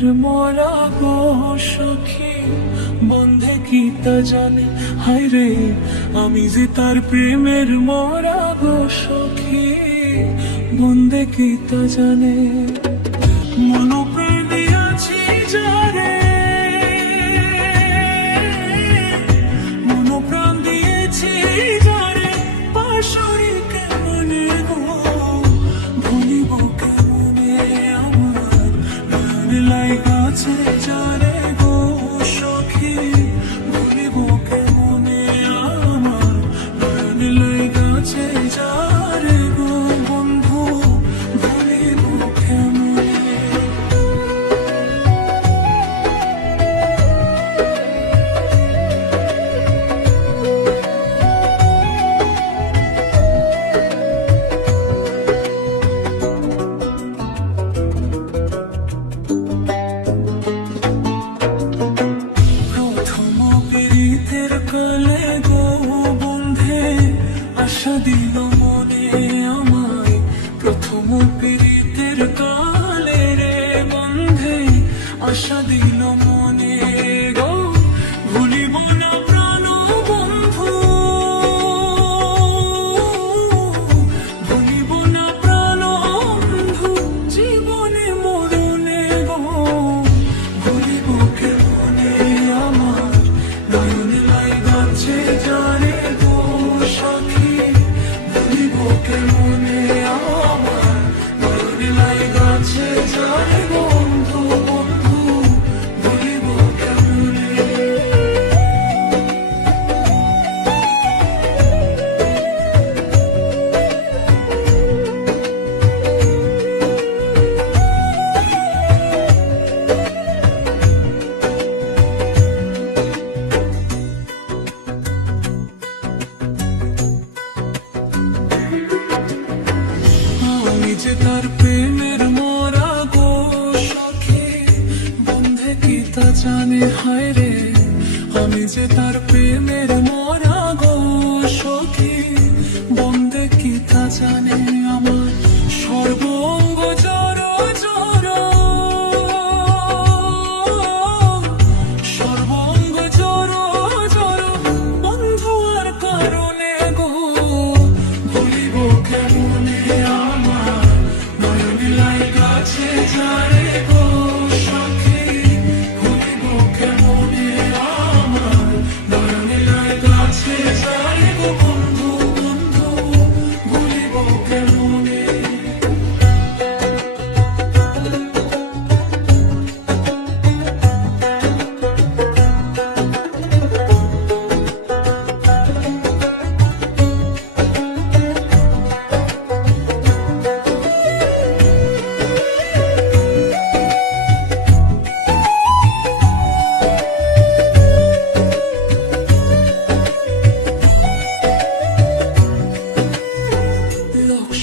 প্রেমের মরা গো সখী, বন্ধে কি তা জানে, হায় রে আমি যে তার প্রেমের মরা গো সখী, বন্ধে কি তা জানে। মনোপ্রাণে আছি যারে, মনোপ্রাণ দিয়েছি যারে, পাশরি কেমনে গো ভুলিব কেমনে আমার নয়ন লাইগাছে যারে গো সখী, ভুলিব কেমনে আমার নয়ন লাইগাছে যারে গো বন্ধু, ভুলিব কেমনে। আশা দিল মনে আমায় প্রথম পীড়িতের কালে রে বন্ধে, আশা দিল মনে গো ভুলিব না প্রাণ বন্ধু, ভুলিব না প্রাণ বন্ধু জীবনে মরণে গো, ভুলিব কেমনে আমার নয়ন লাইগাছে যারে গো সখী, ভুলিব কেমনে আমার নয়ন লাইগাছে যারে বন্ধু, বন্ধু ভুলিব কেমনে। আমি যে তার প্রেমের মরা গো সখী, বন্ধে কি তা জানে, হায় রে আমি যে তার প্রেমের মরা গো সখী, বন্ধে কি তা জানে আমার সর্বঙ্গ জড় জড়, সর্বঙ্গ জড় জড় বন্ধু আর কারণে গো, ভুলিব কেমনে আমার নয়ন লাইগাছে যারে গো সখী, ভুলিব কেমনে আমার নয়ন লাইগাছে যারে গো বন্ধু, বন্ধু ভুলিব কেমনে।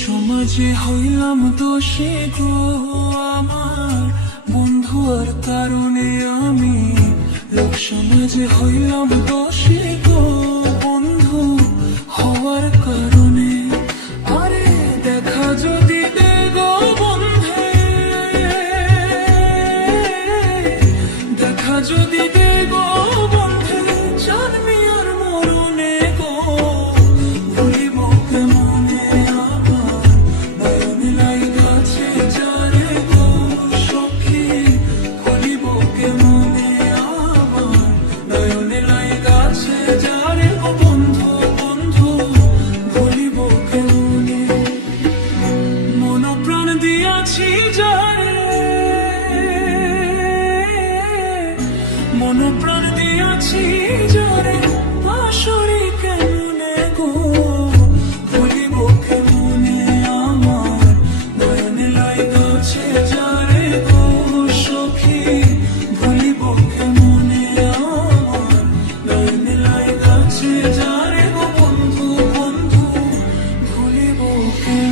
সমাজে হইলাম দোষী গো আমার বন্ধু আর কারণে আমি, লোক সমাজে হইলাম দোষী গো বন্ধু হওয়ার কারণে, আরে দেখা যদি দে গো বন্ধে, দেখা যদি দে গো বন্ধে জানবি আর মরণে গো, ভুলিব কেমনে আমার নয়ন লাইগাছে যারে গো সখী, ভুলিব কেমনে আমার নয়ন লাইগাছে যারে গো বন্ধু, বন্ধু ভুলিব কেমনে। মন প্রাণ দিয়াছি যারে, মন প্রাণ দিয়াছি যারে, আসরে কেমনে গো ভুলিব কেমনে আমার নয়ন লাইগাছে যারে গো সখী, ভুলিব কেমনে আমার নয়ন লাইগাছে যারে গো বন্ধু, বন্ধু ভুলিব কেমনে।